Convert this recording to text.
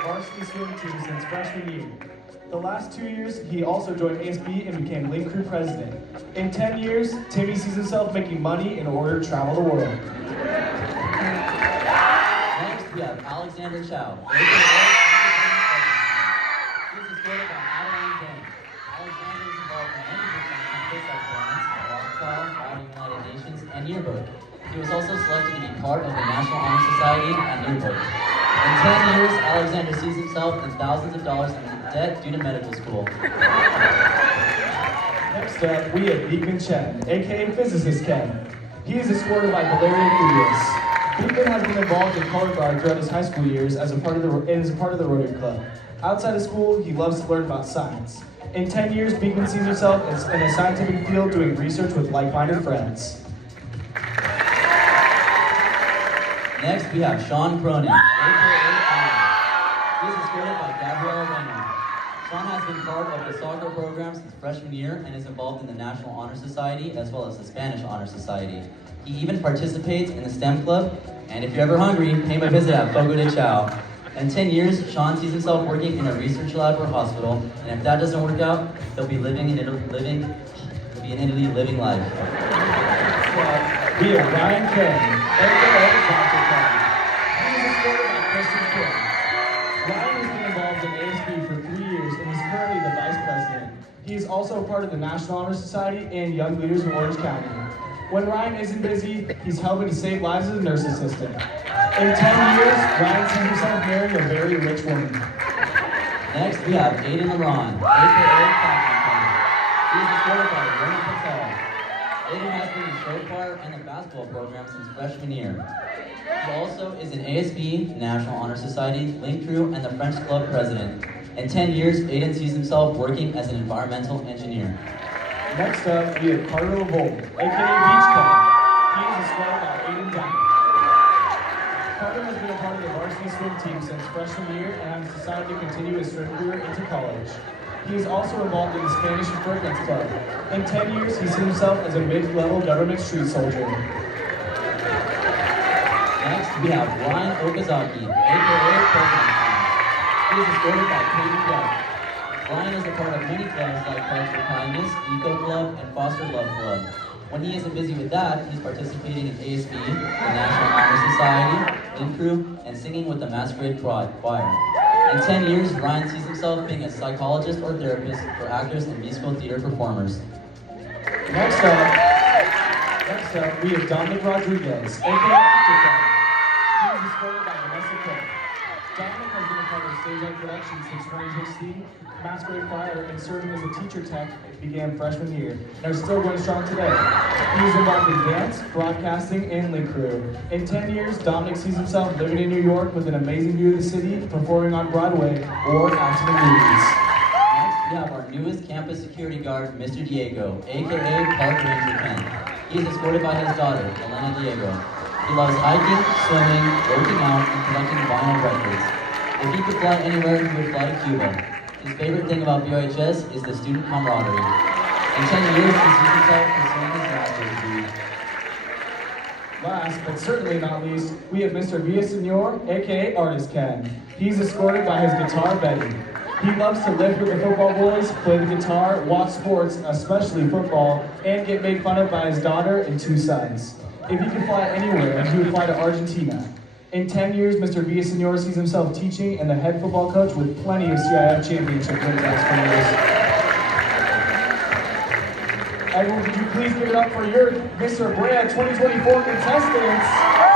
the varsity swim team since freshman year. The last 2 years, he also joined ASB and became Link Crew president. In 10 years, Timmy sees himself making money in order to travel the world. Next, we have Alexander Chow. He's escorted by Adeline Dang. Alexander is involved in many groups on campus like dance, walk trial, Rowdy United Nations, and Yearbook. He was also selected to be part of the National Honor Society and Yearbook. In 10 years, Alexander sees himself in thousands of dollars in debt due to medical school. Next up, we have Beekman Chen, aka Physicist Ken. He is escorted by Valeria Curious. Beekman has been involved in color guard throughout his high school years as a part of the Rotary Club. Outside of school, he loves to learn about science. In 10 years, Beekman sees himself in a scientific field doing research with like-minded friends. Next, we have Sean Cronin, aka He is escorted by Gabriella Reynolds. Sean has been part of the soccer program since freshman year and is involved in the National Honor Society as well as the Spanish Honor Society. He even participates in the STEM club, and if you're ever hungry, pay him a visit at Fogo de Chao. In 10 years, Sean sees himself working in a research lab or hospital, and if that doesn't work out, he'll be in Italy living life. We have Ryan Ken, aka Dr. Ken. He is escorted by Kristen Kim. Ryan has been involved in ASB for 3 years and is currently the vice president. He is also a part of the National Honor Society and Young Leaders of Orange County. When Ryan isn't busy, he's helping to save lives as a nurse assistant. In 10 years, Ryan sees himself marrying a very rich woman. Next, we have Aiden LaRon, aka Captain Ken. He is escorted by Vernon Patel. Aiden has been in show choir and the basketball program since freshman year. He also is an ASB, National Honor Society, Link Crew, and the French Club president. In 10 years, Aiden sees himself working as an environmental engineer. Next up, we have Carter LeVolt, aka Beach Ken. He is escorted by Aiden Diamond. Carter has been a part of the varsity swim team since freshman year and has decided to continue his swim career into college. He is also involved in the Spanish Furnace Club. In 10 years, he sees himself as a mid-level government street soldier. Next, we have Ryan Okazaki, aka President. He is escorted by Katie Duck. Ryan is a part of many clubs like Cards for Kindness, Eco Club, and Foster Love Club. When he isn't busy with that, he's participating in ASB, the National Honor Society, Link Crew, and singing with the Masquerade Choir. In 10 years, Ryan sees himself being a psychologist or therapist for actors and musical theater performers. Next up, we have Dominic Rodriguez, aka Actor. He is escorted by Vanessa Cook. Dominic has been a part of Stage Art Production since 2016, Masquerade Choir, and serving as a teacher tech began freshman year, and are still going strong today. He is involved in dance, broadcasting, and Link Crew. In 10 years, Dominic sees himself living in New York with an amazing view of the city, performing on Broadway, or acting in movies. Next, we have our newest campus security guard, Mr. Diego, aka Park Ranger Ken. He is escorted by his daughter, Elena Diego. He loves hiking, swimming, working out, and collecting vinyl records. If he could fly anywhere, he would fly to Cuba. His favorite thing about BOHS is the student camaraderie. In 10 years, he sees himself pursuing his master's degree. Last, but certainly not least, we have Mr. Villasenor, aka Artist Ken. He's escorted by his guitar, Betty. He loves to lift with the football boys, play the guitar, watch sports, especially football, and get made fun of by his daughter and 2 sons. If he could fly anywhere, he would fly to Argentina. In 10 years, Mr. Villasenor sees himself teaching and the head football coach with plenty of CIF championship wins experience. Everyone, could you please give it up for your Mr. Brea 2024 contestants?